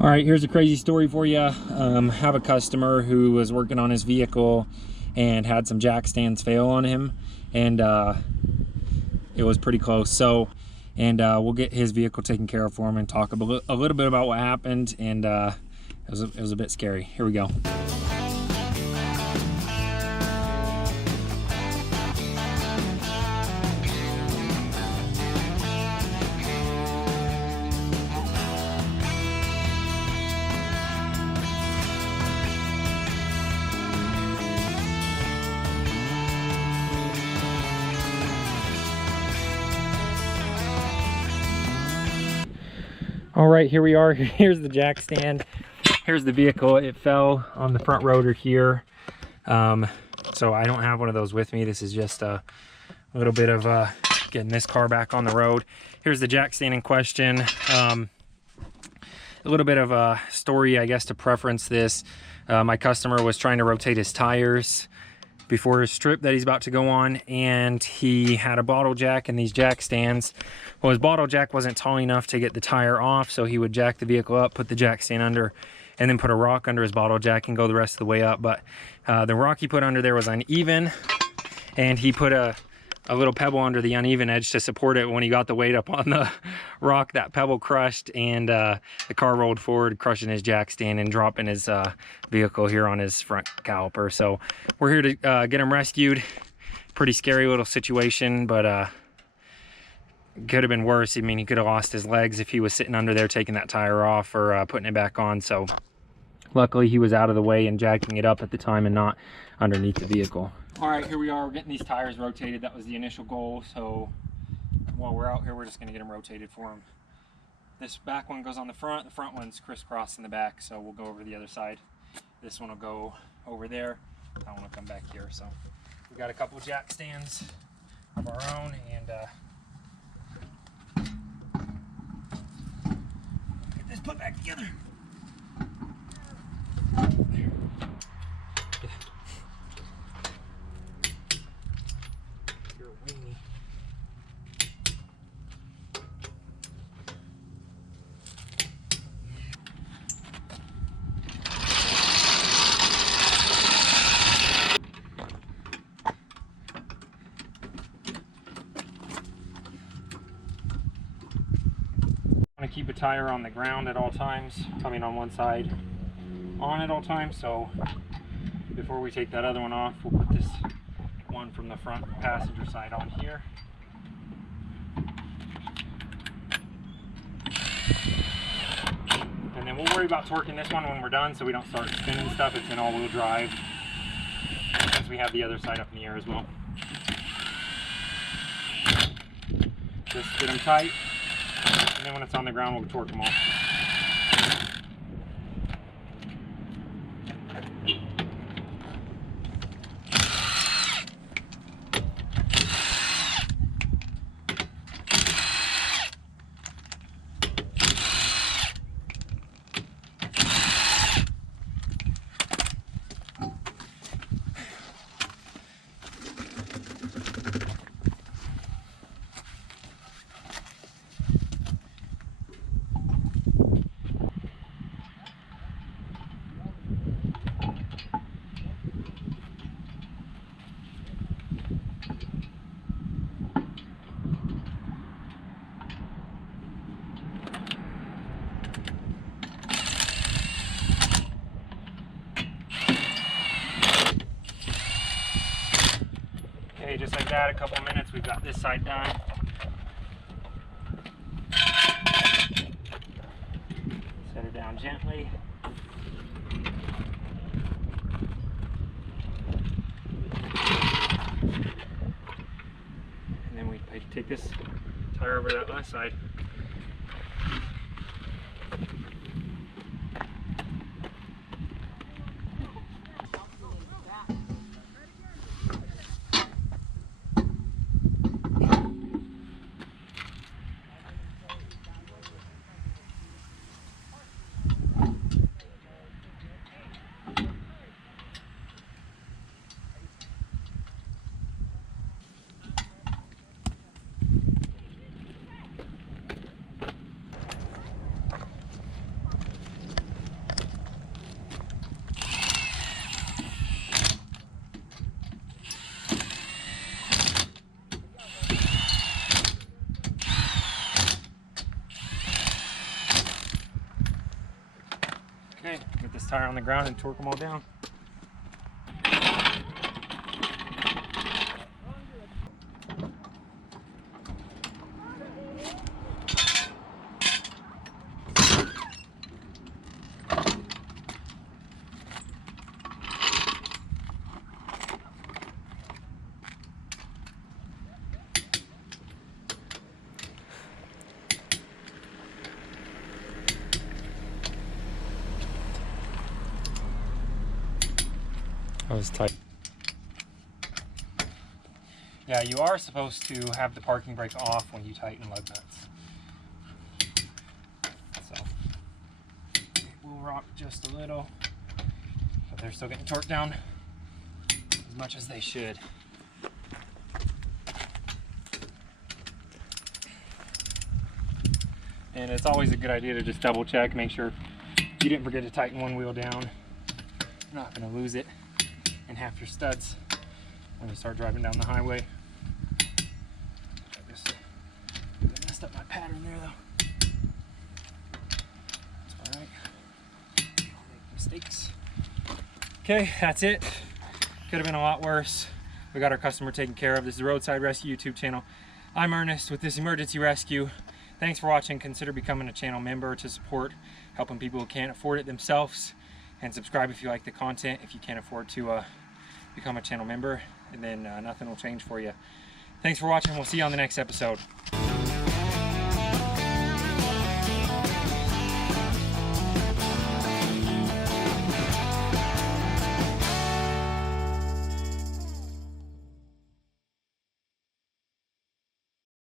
All right, here's a crazy story for you. Have a customer who was working on his vehicle and had some jack stands fail on him, and it was pretty close. So, we'll get his vehicle taken care of for him and talk a little bit about what happened, and it was a bit scary. Here we go. All right, here we are. Here's the jack stand. Here's the vehicle. It fell on the front rotor here. So I don't have one of those with me. This is just a little bit of getting this car back on the road. Here's the jack stand in question. A little bit of a story, I guess, to preference this. My customer was trying to rotate his tires before his trip that he's about to go on, and he had a bottle jack and these jack stands. Well, his bottle jack wasn't tall enough to get the tire off, so he would jack the vehicle up, put the jack stand under, and then put a rock under his bottle jack and go the rest of the way up. But the rock he put under there was uneven, and he put a little pebble under the uneven edge to support it. When he got the weight up on the rock, that pebble crushed, and the car rolled forward, crushing his jack stand and dropping his vehicle here on his front caliper. So we're here to get him rescued. Pretty scary little situation, but could have been worse. I mean, he could have lost his legs if he was sitting under there taking that tire off or putting it back on. So luckily he was out of the way and jacking it up at the time and not underneath the vehicle. All right, here we are. We're getting these tires rotated. That was the initial goal. So while we're out here, we're just going to get them rotated for him. This back one goes on the front one's crisscross in the back, so we'll go over the other side. This one will go over there. I want to come back here. So we got a couple of jack stands of our own, and get this put back together. Keep a tire on the ground at all times, coming on one side on at all times. So before we take that other one off, we'll put this one from the front passenger side on here. And then we'll worry about torquing this one when we're done, so we don't start spinning stuff. It's in all-wheel drive, since we have the other side up in the air as well. Just get them tight. And then when it's on the ground, we'll torque them off. Just like that, a couple minutes, we've got this side done. Set it down gently. And then we take this tire over that left side. Okay, get this tire on the ground and torque them all down. That was tight. Yeah, you are supposed to have the parking brake off when you tighten lug nuts. So it will rock just a little, but they're still getting torqued down as much as they should. And it's always a good idea to just double check, make sure you didn't forget to tighten one wheel down. You're not going to lose it and half your studs when you start driving down the highway. I just messed up my pattern there though. It's alright. I'll make mistakes. Okay, that's it. Could have been a lot worse. We got our customer taken care of. This is the Roadside Rescue YouTube channel. I'm Ernest with this emergency rescue. Thanks for watching. Consider becoming a channel member to support helping people who can't afford it themselves. And subscribe if you like the content, if you can't afford to become a channel member, and then nothing will change for you. Thanks for watching. We'll see you on the next episode.